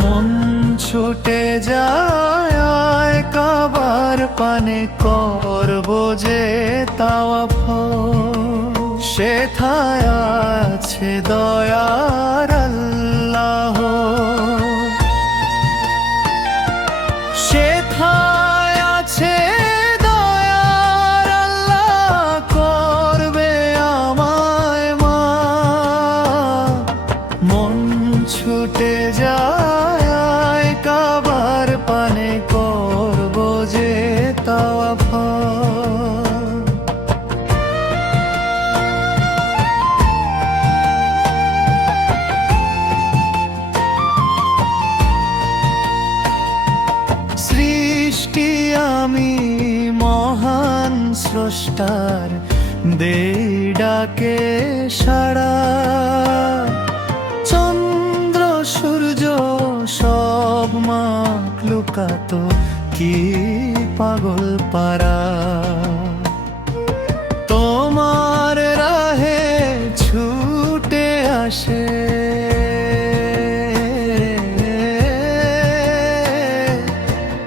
মন ছুটে যায় কাবার পানে, করব যে তাওয়াফ। সেথায় আছে দয়ার আল্লাহ, সেথায় আছে দয়ার আল্লাহ, করবে আমায় মা। মন ছুটে যায় কাবার পানে, করব যে তাওয়াফ। সৃষ্টি আমি মহান স্রষ্টার, দেই ডাকে সাড়া। চন্দ্র সূর্য সব মাখলুকাত, কি পাগল পারা। তোমার রাহে ছুটে আসে,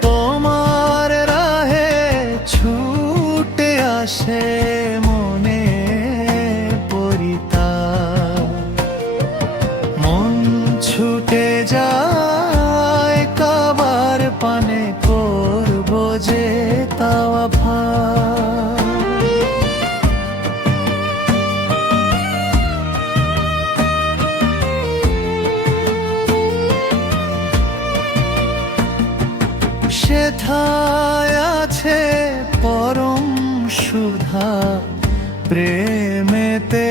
তোমার রাহে ছুটে আসে মনে পরিতা। মন ছুটে যায় কাবার পানে, করব যে তাওয়াফ। সেথায় আছে পরম সুধা, প্রেমেতে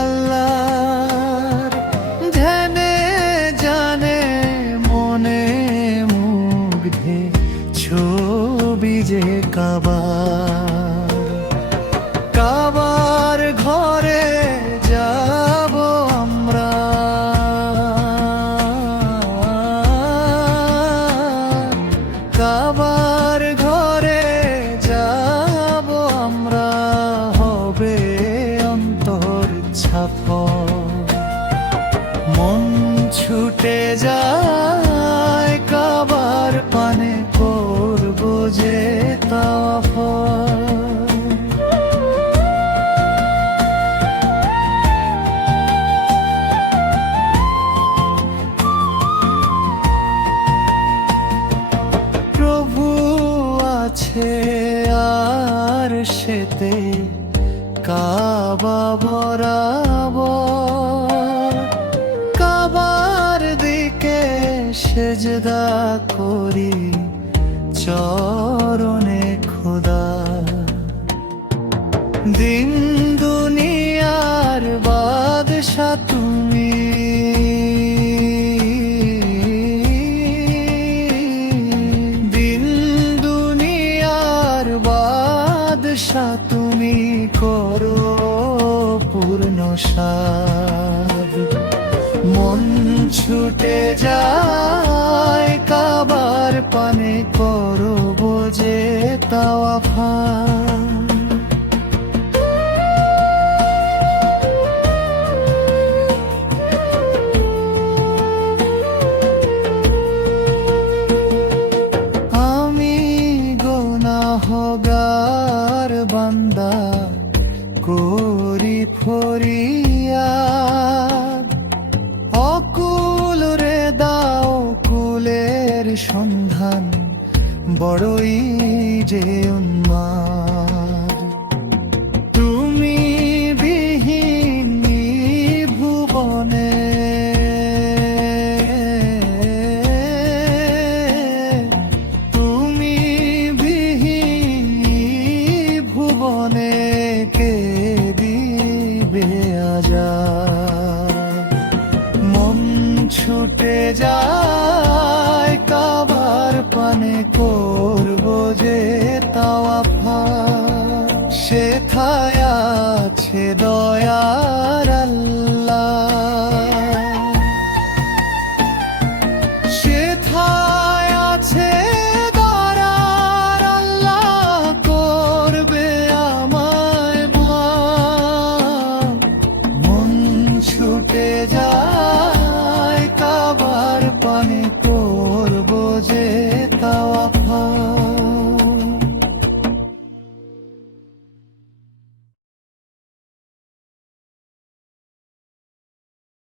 আল্লাহর। ধ্যানে জানে মনে মুগ্ধে, ছবি যে কাবার। কাবার ঘরে যাব আমরা, কাবার ঘরে যাব আমরা, হবে অন্তর ছাপ। মন ছুটে যায় কাবার পানে, করব যে তাওয়াফ। প্রভু আছে আর সেতে কাবা বরাবর। কাবার দিকে সেজদা করি চরণে খোদা। দিন দুনিয়ার বাদশা তুমি, দিন দুনিয়ার বাদশা তুমি, করো পূর্ণ সাধ। মন ছুটে যায় কাবার পানে, করব যে তাওয়াফ। আমি গুনাহগার বান্দা, করি ফরিয়াদ। অকুল রে দাও কুলের সন্ধান, বড়ই যে উন্মাদ। তুমি বিহীন ভুবনে, তুমি বিহীন ভুবনে, কে দিবে আজাদ। মন ছুটে যায় কাবার পানে, করব যে তাওয়াফ। সেথায় আছে দয়ার আল্লাহ।